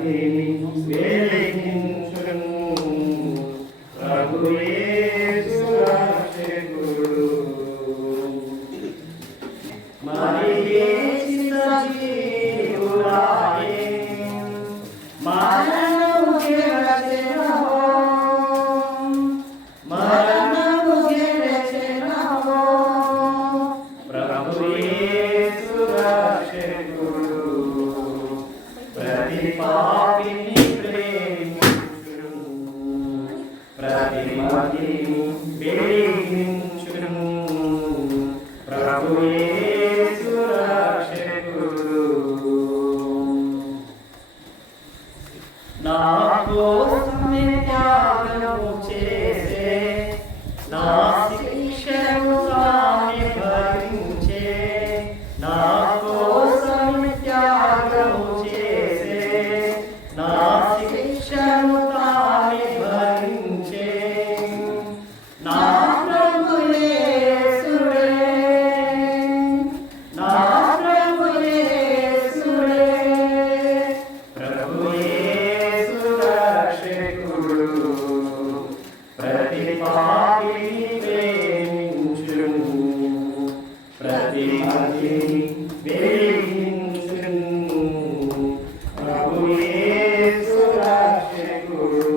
అగ్ని వెలిగించును ప్రభు యేసు రక్షకుడు మరి యేసు సజీవుడాయే మరణము గెలచెను మరణము గెలచెను ప్రభు యేసు రక్షకుడు ప్రతి పాపిని ప్రేమించును ప్రతి మదిని వెలిగించును ప్రభు యేసు రక్షకుడు నా కోసమే త్యాగము చేసే నా శిక్షను తానే భరించే నా కోసమే త్యాగము చేసే నా శిక్షను తానే భరించే నా ప్రభు యేసుడే నా ప్రభు యేసుడే ప్రభు యేసు రక్షకుడు ప్రతి పాపిని ప్రేమించును ప్రతి మదిని వెలిగించును ప్రభు యేసు రక్షకుడు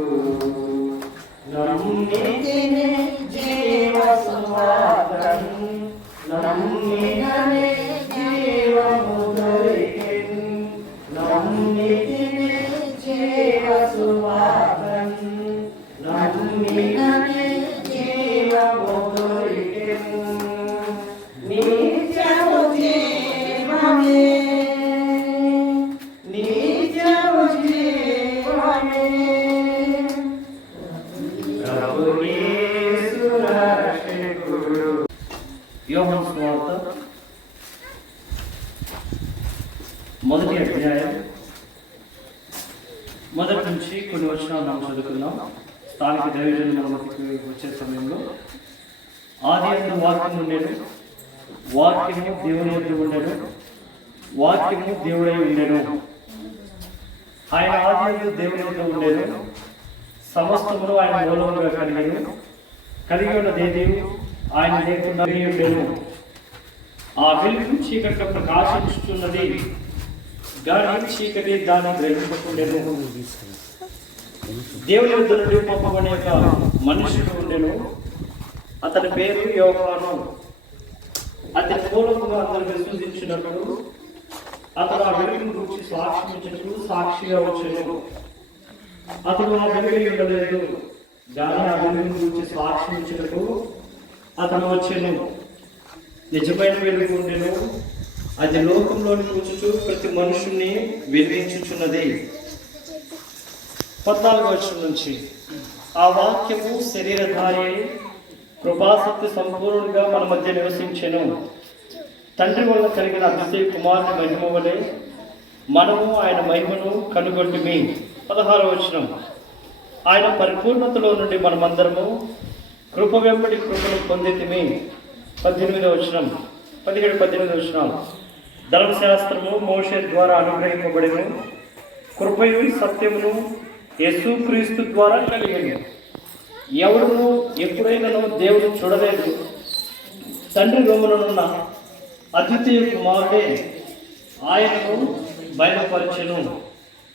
నమ్మితిని జీవ సువార్తను నమ్మిననే జీవము దొరికెను నమ్మితిని జీవ సువార్తను నమ్మిననే జీవము దొరికెను నిత్యము జీవమే నిత్యము జీవమే ప్రభు యేసు రక్షకుడు యోహాను సువార్త మొదటి అధ్యాయం మొదటి నుంచి కొన్ని వచనాలు మనం చదువుకుందాం. స్థానిక దైవజనుల మధ్యకి వచ్చే సమయంలో ఆదియందు వాక్యం ఉండేను వాక్యము దేవుని యొద్ద ఉండెను వాక్యము దేవుడై ఉండెను ఆయన ఆదియందు దేవుని యొద్ద ఉండెను సమస్తమును ఆయన మూలముగా కలిగి ఉన్నదేది ఆయన లేకుండా ఉండెను ఆ వెలుగు చీకట్లో ప్రకాశించుతున్నది గాని చీకటి దాన్ని గ్రహించకుండెను దేవుని యొద్ద నుండి పంపబడిన ఒక మనుషుడు ఉండెను అతని పేరు యోహాను అతని పూర్వముగా అందరు విశ్వసించినప్పుడు అతడు ఆ వెలుగును గురించి సాక్షించుటకు సాక్షిగా వచ్చెను అతడు ఆ వెలుగు ఉండలేదు కానీ ఆ వెలుగును గురించి సాక్షించుటకు అతను వచ్చెను నిజమైన వెలుగు ఉండెను అది లోకంలోని కూర్చుచు ప్రతి మనుషుని వెలిగించుచున్నది. 14వ వచనం నుంచి ఆ వాక్యము శరీరధారి కృపాసక్తి సంపూర్ణంగా మన మధ్య నివసించెను తండ్రి వల్ల కలిగిన అతిశయ కుమారుని మహిమ వలె మనము ఆయన మహిమను కనుగొంటిమి. 16వ వచనం ఆయన పరిపూర్ణతలో నుండి మనమందరము కృప వెంబడి కృపను పొందితిమి. 18వ వచనం 17-18 వచనాలు ధర్మశాస్త్రము మోషే ద్వారా అనుగ్రహింపబడిన కృపయు సత్యమును యేసుక్రీస్తు ద్వారా కలిగెను. ఎవరును ఎప్పుడైనాను దేవుడు చూడలేదు. తండ్రి రొమ్మునున్న అద్వితీయ కుమారుడే ఆయనను బయలుపరచెను.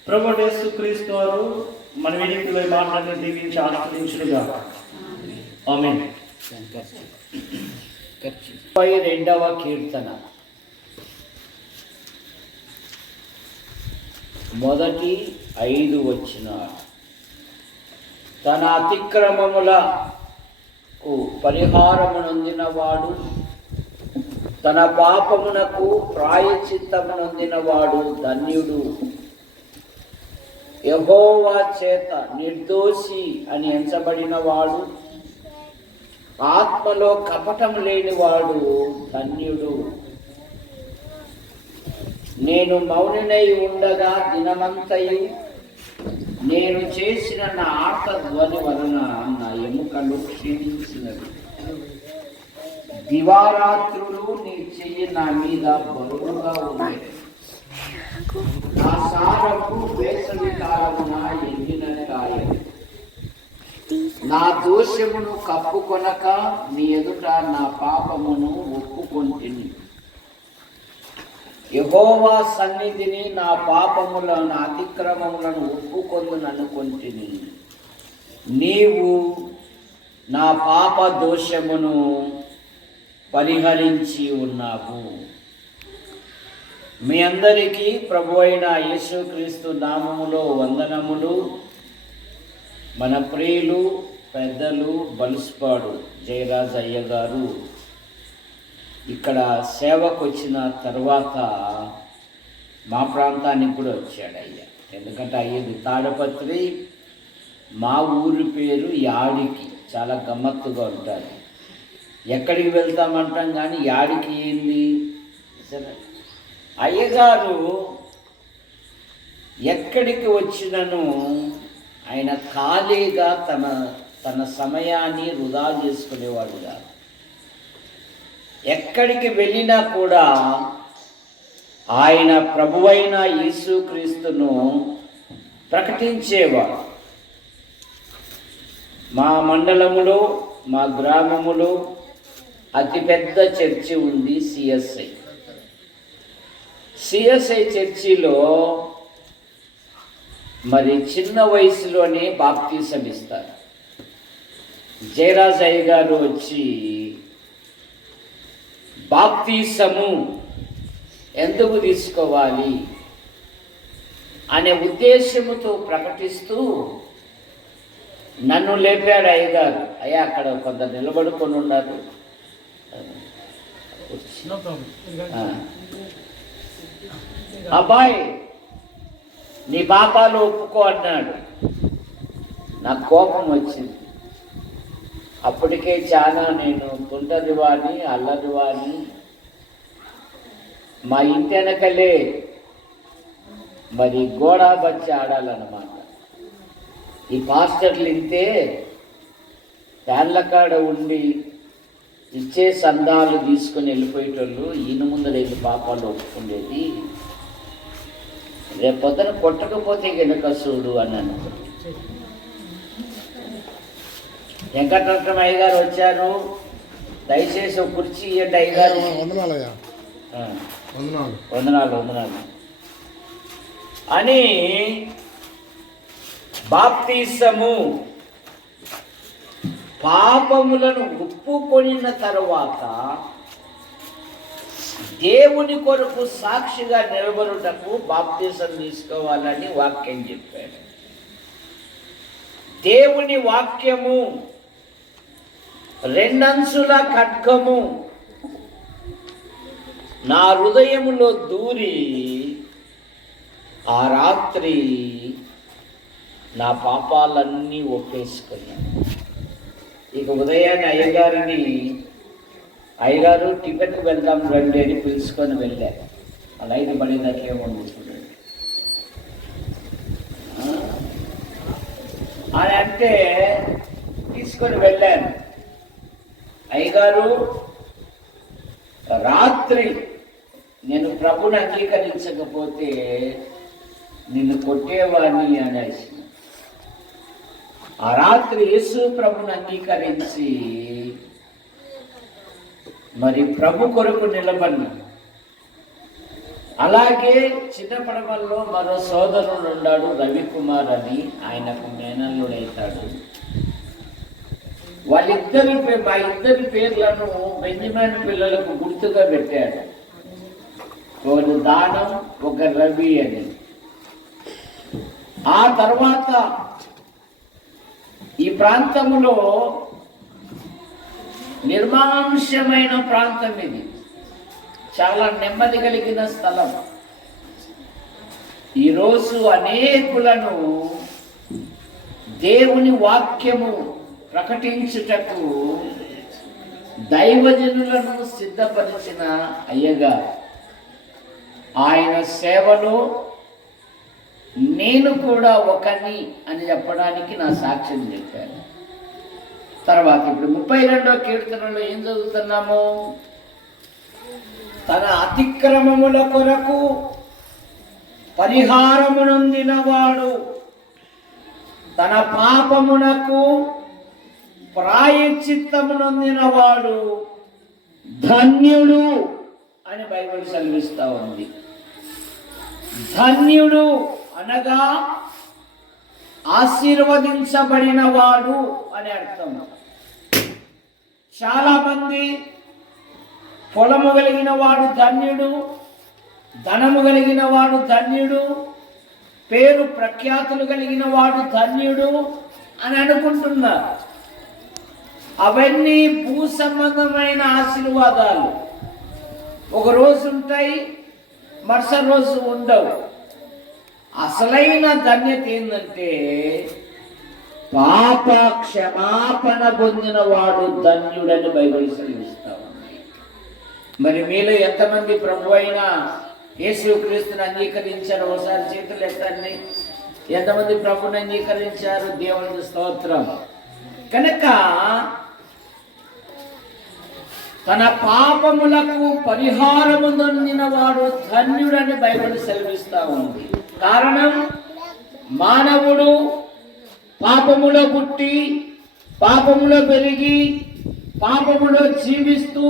ప్రభువు యేసుక్రీస్తు వారు మన వేదికలో మాటలను దీవించి ఆశీర్వదించునుగా. ఆమేన్. 32వ కీర్తన మొదటి 5 వచనాలు. తన అతిక్రమములకు పరిహారమునొందినవాడు తన పాపమునకు ప్రాయశ్చిత్తమునొందినవాడు ధన్యుడు. యెహోవా చేత నిర్దోషి అని ఎంచబడినవాడు ఆత్మలో కపటం లేనివాడు ధన్యుడు. నేను మౌనినై ఉండగా దినమంతయు నేను చేసిన నా ఆర్త ధ్వని వలన నా ఎముకలు క్షీణించినవి. దివారాత్రులు నీ చెయ్యి నా మీద బరువుగా ఉన్నాయి. నా సారపు వేసవి కాలమున ఎండిన కాయలు. నా దోషమును కప్పుకొనక నీ ఎదుట నా పాపమును ఒప్పుకొంటిని. యెహోవా సన్నిధిని నా పాపములను అతిక్రమములను ఒప్పుకొందుననుకొంటిని. నీవు నా పాప దోషమును పరిహరించి ఉన్నావు. మీ అందరికీ ప్రభు అయిన యేసుక్రీస్తు నామములో వందనములు. మన ప్రియులు పెద్దలు బలుసుపాడు జయరాజ్ అయ్య గారు ఇక్కడ సేవకు వచ్చిన తర్వాత మా ప్రాంతానికి కూడా వచ్చాడు అయ్య. ఎందుకంటే అయ్యది తాడపత్రి, మా ఊరి పేరు యాడికి. చాలా గమ్మత్తుగా ఉంటుంది. ఎక్కడికి వెళ్తామంటాం కానీ యాడికి ఏంది. సరే, అయ్యగారు ఎక్కడికి వచ్చినను ఆయన ఖాళీగా తన సమయాన్ని వృధా చేసుకునేవాడు కాదు. ఎక్కడికి వెళ్ళినా కూడా ఆయన ప్రభువైన యేసుక్రీస్తును ప్రకటించేవాడు. మా మండలములో, మా గ్రామములో అతిపెద్ద చర్చి ఉంది, సిఎస్ఐ చర్చిలో మరి చిన్న వయసులోనే బాప్తీసం ఇస్తారు. జయరాజ్ అయ్య గారు వచ్చి బాప్తీసము ఎందుకు తీసుకోవాలి అనే ఉద్దేశముతో ప్రకటిస్తూ నన్ను లేపాడు అయ్యగారు. అయ్యా అక్కడ కొంత నిలబడుకొని ఉన్నారు. అబ్బాయి నీ పాపాలు ఒప్పుకో అన్నాడు. నాకు కోపం వచ్చింది. అప్పటికే చాలా నేను తుంటరివాణి, అల్లరివాణి. మా ఇంటి వెనకలే మరి గోడా బచ్చి ఆడాలన్నమాట. ఈ పాస్టర్లు ఇంతే ఫ్యాన్ల కాడ ఉండి ఇచ్చే సందాలు తీసుకొని వెళ్ళిపోయేటోళ్ళు. ఈయన ముందర వెళ్ళి పాపాలు ఒప్పుకునేది. రేపు పొద్దున కొట్టకపోతే గెనక చూడు అన్నాను. వెంకటరత్నం అయ్యగారు వచ్చారు. దయచేసి ఒక కుర్చీ ఇవ్వండి అయ్యగారు. వందనాలు అని బాప్తీసము పాపములను ఒప్పుకొనిన తరువాత దేవుని కొరకు సాక్షిగా నిలబడుటకు బాప్తీసం తీసుకోవాలని వాక్యం చెప్పాడు. దేవుని వాక్యము రెండంచుల ఖడ్గము నా హృదయములో దూరి ఆ రాత్రి నా పాపాలన్నీ ఒప్పేసుకున్నాను. ఇక ఉదయాన్నే అయ్యగారు టికెట్కి వెళ్దాం రండి అని పిలుచుకొని వెళ్ళారు. అలా ఇది పడినట్లేముంది చూడండి అని అంటే తీసుకొని వెళ్ళాను. అయ్యగారు రాత్రి నేను ప్రభుని అంగీకరించకపోతే నిన్ను కొట్టేవాడిని అనేసి ఆ రాత్రి యేసు ప్రభుని అంగీకరించి మరి ప్రభు కొరకు నిలబడిన. అలాగే చిన్నపడమల్లో మరో సోదరుడు ఉన్నాడు, రవికుమార్ అని. ఆయనకు మేనల్లుడైతాడు. వాళ్ళిద్దరి మా ఇద్దరి పేర్లను బెంజమిన్ పిల్లలకు గుర్తుగా పెట్టాడు. ఒకరు దానం, ఒక రవి అని. ఆ తర్వాత ఈ ప్రాంతంలో నిర్మానుష్యమైన ప్రాంతం ఇది. చాలా నెమ్మది కలిగిన స్థలం. ఈరోజు అనేకులను దేవుని వాక్యము ప్రకటించుటకు దైవజనులను సిద్ధపరిచిన అయ్యగారు. ఆయన సేవలో నేను కూడా ఒకని అని చెప్పడానికి నా సాక్ష్యం చెప్పాను. తర్వాత ఇప్పుడు 32వ కీర్తనలో ఏం చదువుతున్నాము? తన అతిక్రమముల కొరకు పరిహారమునొందినవాడు తన పాపమునకు ప్రాయశ్చిత్తమునొందినవాడు ధన్యుడు అని బైబిల్ సెలవిస్తూ ఉంది. ధన్యుడు అనగా ఆశీర్వదించబడిన వాడు అని అర్థం. చాలా మంది పొలము కలిగిన వాడు ధన్యుడు, ధనము కలిగిన వాడు ధన్యుడు, పేరు ప్రఖ్యాతులు కలిగిన వాడు ధన్యుడు అని అనుకుంటున్నారు. అవన్నీ భూ సంబంధమైన ఆశీర్వాదాలు. ఒక రోజు ఉంటాయి, మరుసటి రోజు ఉండవు. అసలైన ధన్యత ఏంటంటే పాప క్షమాపణ పొందిన వాడు ధన్యుడని బైబిల్ సెలవిస్తా ఉంది. మరి మీలో ఎంతమంది ప్రభు అయిన యేసుక్రీస్తుని అంగీకరించారు? ఒకసారి చేతులు ఎత్తండి. ఎంతమంది ప్రభుని అంగీకరించారు? దేవునికి స్తోత్రం. కనుక తన పాపములకు పరిహారము పొందిన వాడు ధన్యుడని బైబిల్ సెలవిస్తా ఉంది. కారణం, మానవుడు పాపములో పుట్టి పాపములో పెరిగి పాపములో జీవిస్తూ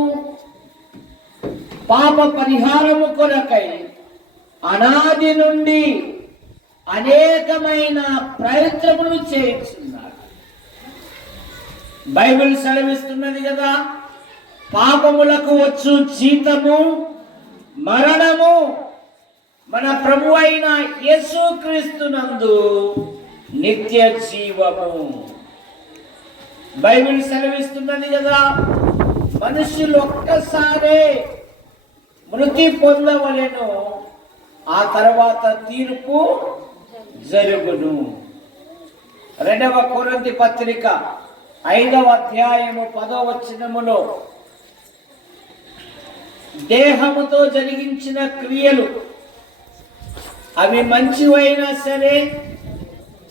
పాప పరిహారము కొరకై అనాది నుండి అనేకమైన ప్రయత్నములు చేస్తున్నాడు. బైబిల్ సెలవిస్తున్నది కదా, పాపములకు వచ్చు జీతము మరణము, మన ప్రభు అయిన యేసుక్రీస్తునందు నిత్య జీవము. బైబిల్ సెలవిస్తున్నది కదా, మనుషులు ఒక్కసారే మృతి పొందవలెను, ఆ తర్వాత తీర్పు జరుగును. 2వ కొరింథీ పత్రిక 5వ అధ్యాయము 10వ వచనములో దేహముతో జరిగించిన క్రియలు అవి మంచివైనా సరే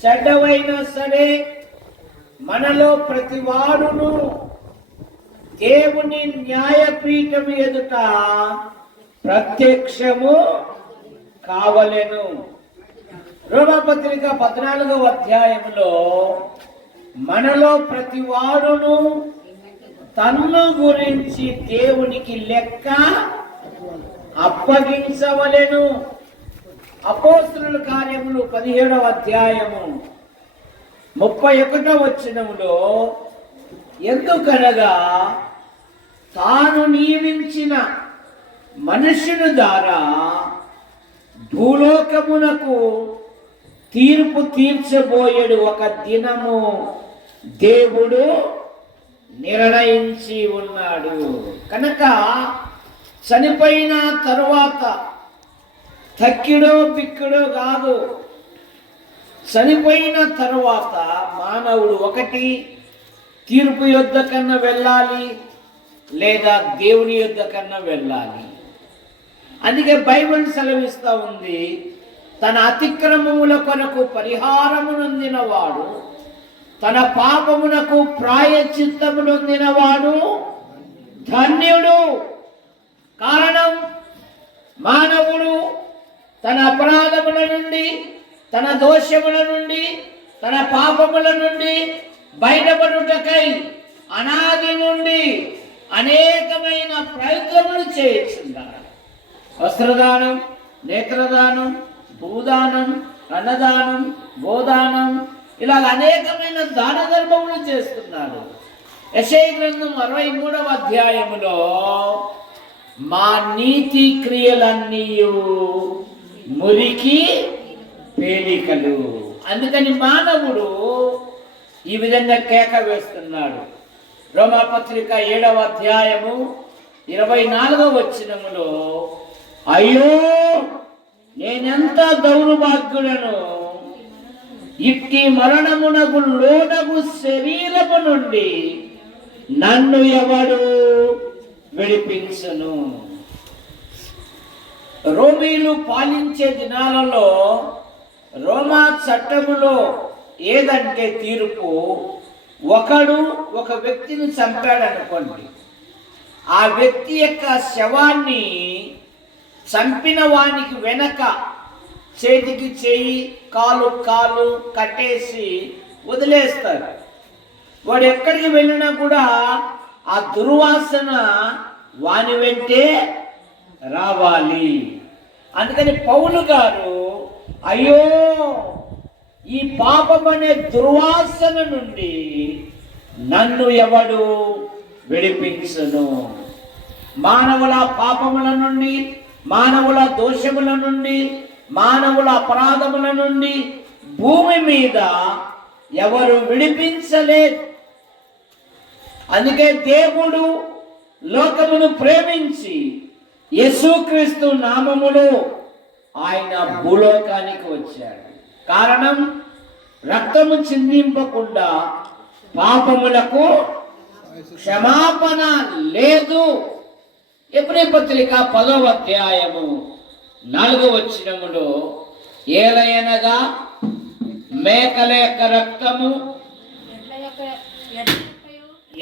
చెడ్డవైనా సరే మనలో ప్రతి వాడును దేవుని న్యాయపీఠము ఎదుట ప్రత్యక్షము కావలెను. రోమపత్రిక 14వ అధ్యాయములో మనలో ప్రతి వాడును తన్ను గురించి దేవునికి లెక్క అప్పగించవలెను. అపోస్తలుల కార్యములు 17వ అధ్యాయము 31వ వచనములో ఎందుకనగా తాను నియమించిన మనుష్యుని ద్వారా భూలోకమునకు తీర్పు తీర్చబోయేడు ఒక దినము దేవుడు నిర్ణయించి ఉన్నాడు. కనుక చనిపోయిన తరువాత తక్కిడో బిక్కుడో కాదు. చనిపోయిన తరువాత మానవుడు ఒకటి తీర్పు యొద్ద కన్నా వెళ్ళాలి, లేదా దేవుని యొద్ద కన్నా వెళ్ళాలి. అందుకే బైబిల్ సెలవిస్తూ ఉంది, తన అతిక్రమముల కొరకు పరిహారము నొందినవాడు, తన పాపమునకు ప్రాయశ్చిత్తము నొందినవాడు ధన్యుడు. కారణం, మానవుడు తన అపరాధముల నుండి, తన దోషముల నుండి, తన పాపముల నుండి బయటపడుటకై అనాది నుండి అనేకమైన ప్రయత్నములు చేయించున్నారు. వస్త్రదానం, నేత్రదానం, భూదానం, అన్నదానం, గోదానం, ఇలా అనేకమైన దాన ధర్మములు చేస్తున్నారు. యెషయా గ్రంథం 63వ అధ్యాయములో మా నీతి క్రియలన్నీ మురికి పేలికలు. అందుకని మానవుడు ఈ విధంగా కేక వేస్తున్నాడు. రోమాపత్రిక 7వ అధ్యాయము 24వ వచనములో అయ్యో నేనెంత దౌర్భాగ్యుడను, ఇట్టి మరణమునకు లోనగు శరీరము నుండి నన్ను ఎవడు విడిపించును. రోమీలు పాలించే దినాలలో రోమా చట్టములో ఏదంటే తీర్పు, ఒకడు ఒక వ్యక్తిని చంపాడనుకోండి, ఆ వ్యక్తి యొక్క శవాన్ని చంపిన వానికి వెనక చేతికి చెయ్యి, కాలు కాలు కట్టేసి వదిలేస్తారు. వాడు ఎక్కడికి వెళ్ళినా కూడా ఆ దుర్వాసన వాని వెంటే రావాలి. అందుకని పౌలు గారు, అయ్యో ఈ పాపం అనే దుర్వాసన నుండి నన్ను ఎవడు విడిపించును? మానవుల పాపముల నుండి, మానవుల దోషముల నుండి, మానవుల అపరాధముల నుండి భూమి మీద ఎవరు విడిపించలేదు. అందుకే దేవుడు లోకమును ప్రేమించి యేసుక్రీస్తు నామములో ఆయన భూలోకానికి వచ్చాడు. కారణం, రక్తము చిందింపకుండా పాపములకు క్షమాపణ లేదు. ఎబ్రీ పత్రిక 10వ అధ్యాయము 4వ వచనములో, ఏలయనగా మేకల యొక్క రక్తము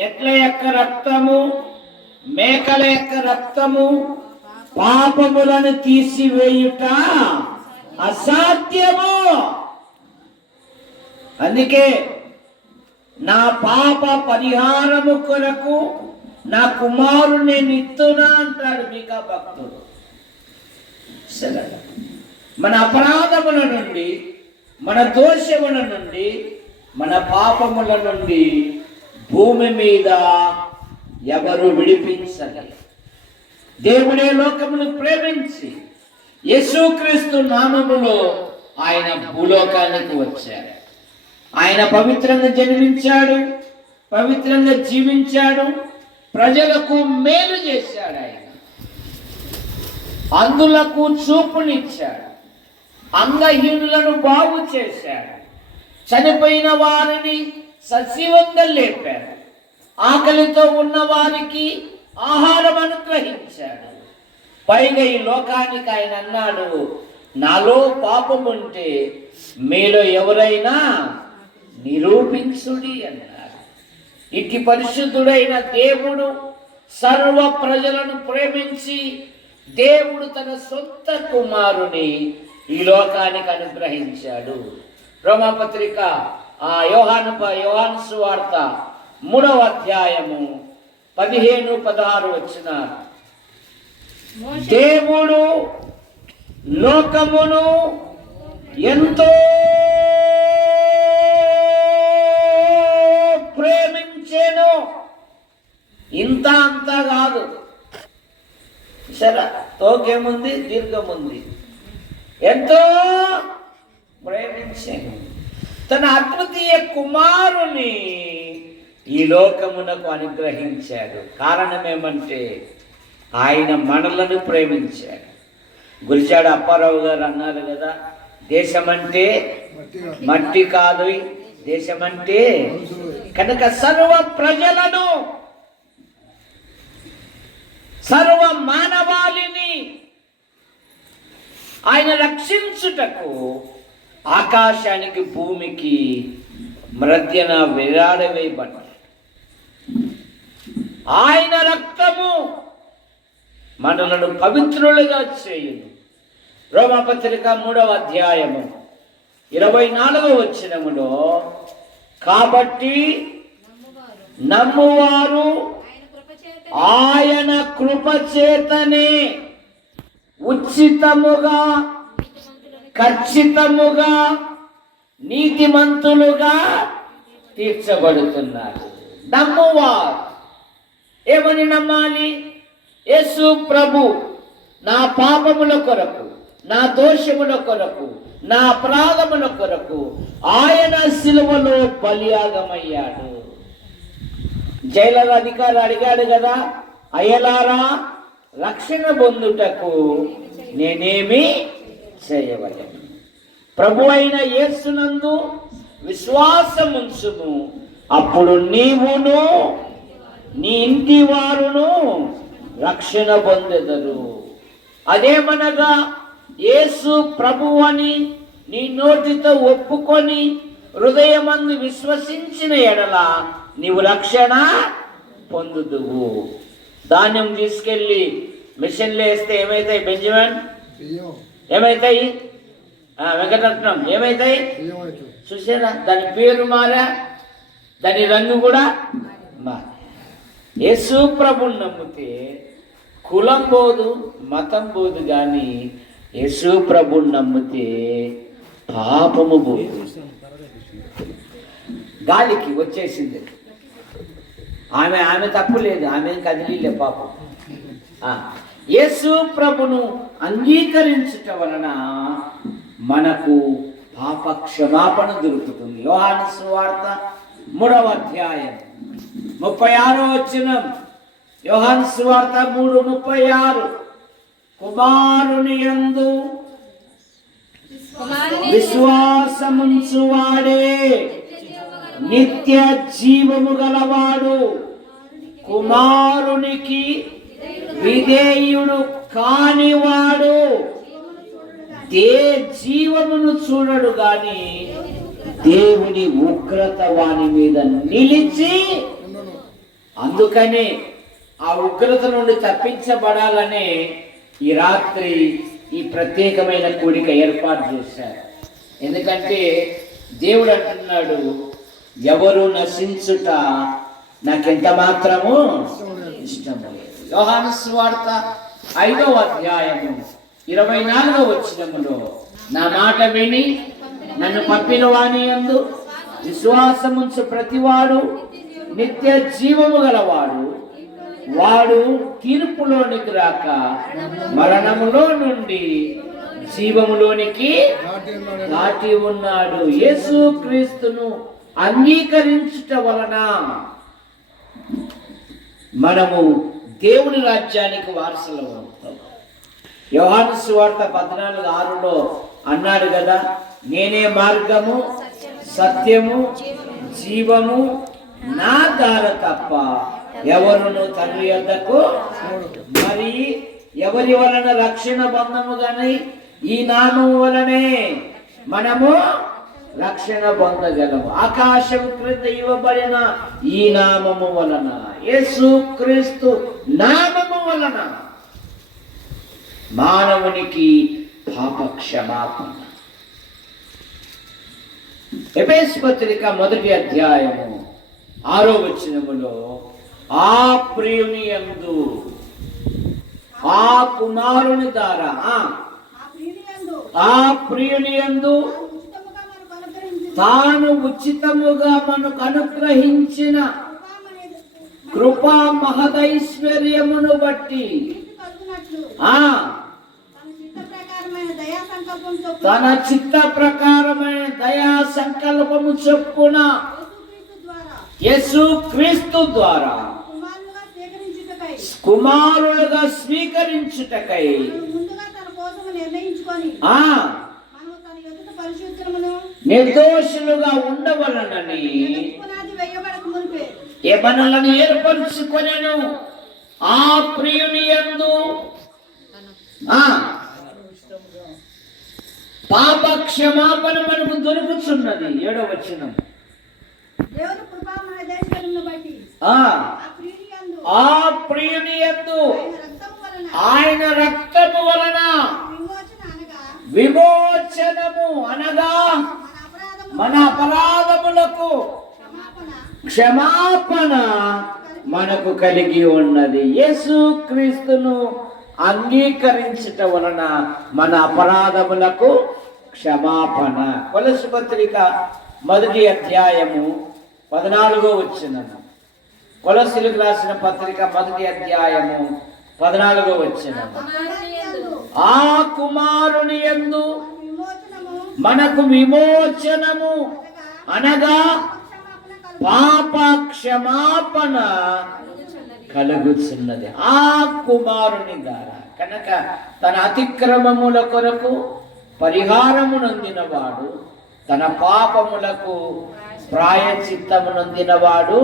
ఎడ్ల యొక్క రక్తము, మేకల యొక్క రక్తము పాపములను తీసివేయుట అసాధ్యము. అందుకే నా పాప పరిహారము కొరకు నా కుమారుని నేను ఇస్తున్నా అంటాడు మీకా భక్తుడు. సరే, మన అపరాధముల నుండి, మన దోషముల నుండి, మన పాపముల నుండి భూమి మీద ఎవరు విడిపించలేరు. దేవుడే లోకమును ప్రేమించి యేసుక్రీస్తు నామములో ఆయన భూలోకానికి వచ్చాడు. ఆయన పవిత్రంగా జన్మించాడు, పవిత్రంగా జీవించాడు, ప్రజలకు మేలు చేశాడు. ఆయన అందులకు చూపునిచ్చాడు, అంగహీనులను బాగు చేశాడు, చనిపోయిన వారిని సజీవంగా లేపాడు, ఆకలితో ఉన్న వారికి ఆహారం అనుగ్రహించాడు. పైగా ఈ లోకానికి ఆయన అన్నాడు, నాలో పాపం ఉంటే మీలో ఎవరైనా నిరూపించుడి అన్నారు. ఇట్టి పరిశుద్ధుడైన దేవుడు సర్వ ప్రజలను ప్రేమించి దేవుడు తన సొంత కుమారుని ఈ లోకానికి అనుగ్రహించాడు. రోమాపత్రిక యోహాను సువార్త 3వ అధ్యాయము 15-16 వచనాలు. దేవుడు లోకమును ఎంతో ప్రేమించెను. ఇంత అంత కాదు, సరే, తోకేముంది, దీర్ఘముంది. ఎంతో ప్రేమించెను, తన అద్వితీయ కుమారుని ఈ లోకమునకు అనుగ్రహించాడు. కారణం ఏమంటే ఆయన మనలను ప్రేమించాడు. గురిచాడు అప్పారావు గారు అన్నారు కదా, దేశమంటే మట్టి కాదు, దేశమంటే కనుక సర్వ ప్రజలను, సర్వ మానవాళిని ఆయన రక్షించుటకు ఆకాశానికి భూమికి మధ్యన వేలాడవేయబడ్డాడు. ఆయన రక్తము మనలను పవిత్రులుగా చేయును. రోమాపత్రిక 3వ అధ్యాయము 24వ వచనములో, కాబట్టి నమ్మువారు ఆయన కృపచేతనే ఉచితముగా, ఖచ్చితముగా, నీతిమంతులుగా తీర్చబడుతున్నారు. నమ్మువారు ఏమని నమ్మాలి? యేసు ప్రభు నా పాపముల కొరకు, నా దోషముల కొరకు, నా అపరాధముల కొరకు ఆయన సిలువలో బలియాగమయ్యాడు. జైలర్ అధికారి అడిగాడు కదా, అయ్యలారా రక్షణ పొందుటకు నేనేమి చేయవలెను? ప్రభు అయిన యేసునందు విశ్వాసముంచుము, అప్పుడు నీవును నీ ఇంటి వారును రక్షణ పొందెదరు. అదేమనగా యేసు ప్రభువు అని నీ నోటితో ఒప్పుకొని హృదయమందు విశ్వసించిన ఎడల నీవు రక్షణ పొందుదువు. ధాన్యం తీసుకెళ్ళి మిషన్లో వేస్తే ఏమైతాయి బెంజమిన్? ఏమైతాయి? వెంకటరత్నం ఏమైతాయి చూసారా? దాని పేరు మారా, దాని రంగు కూడా మారా. యేసు ప్రభుని నమ్మితే కులం పోదు, మతం పోదు, కానీ యేసు ప్రభుని నమ్మితే పాపము పోదు. గాలికి వచ్చేసింది ఆమె తప్పు లేదు, ఆమె కదిలిలే పాపం. యేసు ప్రభును అంగీకరించుట వలన మనకు పాప క్షమాపణ దొరుకుతుంది. యోహాను సువార్త 3వ అధ్యాయం 36వ వచనం. యోహాను సువార్త 3:36. కుమారుని యందు విశ్వాసముంచువాడే నిత్య జీవము గలవాడు, కుమారునికి విధేయుడు కానివాడు జీవమును చూడడు గాని దేవుని ఉగ్రత వాని మీద నిలిచి. అందుకనే ఆ ఉగ్రత నుండి తప్పించబడాలనే ఈ రాత్రి ఈ ప్రత్యేకమైన కూడిక ఏర్పాటు చేశారు. ఎందుకంటే దేవుడు అంటున్నాడు, ఎవరు నశించుట నాకెంత మాత్రము ఇష్టము లేదు. యోహాను సువార్త 5వ అధ్యాయము 24వ వచనములో, నా మాట విని నన్ను పంపిన వాని యందు విశ్వాసముంచు ప్రతివాడు నిత్య జీవము గలవాడు, వాడు తీర్పులోనికి రాక మరణములో నుండి జీవములోనికి దాటి ఉన్నాడు. యేసు క్రీస్తును అంగీకరించుట వలన మనము దేవుని రాజ్యానికి వారసులు అవుతాం. యోహాను సువార్త 14:6లో అన్నాడు కదా, నేనే మార్గము, సత్యము, జీవము, నా ద్వారా తప్ప ఎవరును తండ్రి యొద్దకు. మరి ఎవరి వలన రక్షణ బంధము గాని ఈ నామము వలనే మనము రక్షణ పొందగలము. ఆకాశము క్రింద ఇవ్వబడిన ఈ నామము వలన, యేసు క్రీస్తు నామము వలన మానవునికి పాప క్షమాపణ. ఎఫెసు పత్రిక 1వ అధ్యాయము 6వ వచనములో, ఆ ప్రియుని యందు, ఆ కుమారుని ద్వారా, ఆ ప్రియుని యందు తాను ఉచితముగా మనకు అనుగ్రహించిన కృపా మహదైశ్వర్యమును బట్టి తన చిత్త ప్రకారమైన దయా సంకల్పము చొప్పున యేసు క్రీస్తు ద్వారా కుమారులుగా స్వీకరించుటకై నిర్దోషులుగా ఉండవలనని మనలను ఏర్పరచుకొనెను. ఆ ప్రియుని యందు పాప క్షమాపణ మనకు దొరుకుతున్నది. 7వ వచనం, ఆ ప్రియుని యందు ఆయన రక్తము వలన విమోచనము, అనగా మన అపరాధములకు క్షమాపణ మనకు కలిగి ఉన్నది. యేసు క్రీస్తును అంగీకరించట వలన మన అపరాధములకు క్షమాపణ. కొలస్సీ పత్రిక 1వ అధ్యాయము 14వ వచనము. కొలస్సీలకు రాసిన పత్రిక 1వ అధ్యాయము 14వ వచనము. ఆ కుమారుని యందు మనకు విమోచనము, అనగా పాప క్షమాపణ కలుగుతున్నది ఆ కుమారుని ద్వారా. కనుక తన అతిక్రమముల కొరకు పరిహారము నొందినవాడు, తన పాపములకు ప్రాయశ్చిత్తము నొందినవాడు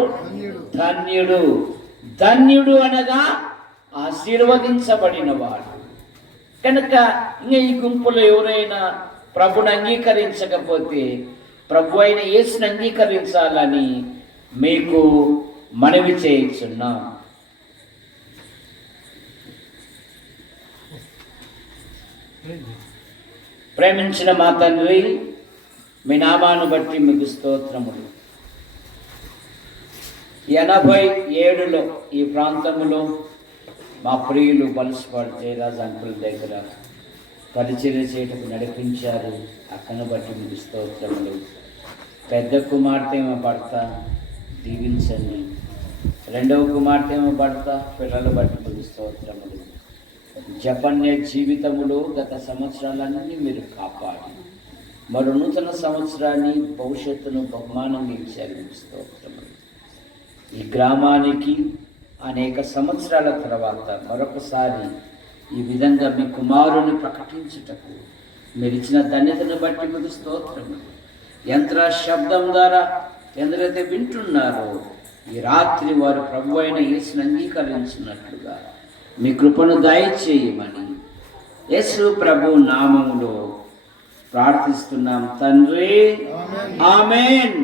ధన్యుడు. ధన్యుడు అనగా ఆశీర్వదించబడినవాడు. కనుక ఇంకా ఈ గుంపులో ఎవరైనా ప్రభుని అంగీకరించకపోతే ప్రభు అయిన యేసుని అంగీకరించాలని మీకు మనవి చేయుచున్నాం. ప్రేమించిన మా తండ్రి, మీ నామాను బట్టి మీకు స్తోత్రములు. 87లో ఈ ప్రాంతంలో మా ప్రియులు బలుసుపాడు జయరాజ్ అంకుల్ దగ్గర పరిచర్య చేయటకు నడిపించారు. అక్కను బట్టి మీకు స్తోత్రములు. పెద్ద కుమార్తె ఏమో భర్త దీవించండి. రెండవ కుమార్తె ఏమో భర్త పిల్లలు బట్టి మీకు స్తోత్రములు. జపన్య జీవితములో గత సంవత్సరాలన్నీ మీరు కాపాడి మరో నూతన సంవత్సరాన్ని భవిష్యత్తును బహుమానంగా ఇచ్చారు. మీకు స్తోత్రములు. ఈ గ్రామానికి అనేక సంవత్సరాల తర్వాత మరొకసారి ఈ విధంగా మీ కుమారుని ప్రకటించుటకు మీరు ఇచ్చిన ధన్యతను బట్టి మీకు స్తోత్రములు. యంత్ర శబ్దం ద్వారా ఎందరైతే వింటున్నారో ఈ రాత్రి వారు ప్రభు అయిన యేసును అంగీకరించినట్లుగా మీ కృపను దయచేయమని యేసు ప్రభు నామములో ప్రార్థిస్తున్నాం తండ్రి. ఆమేన్.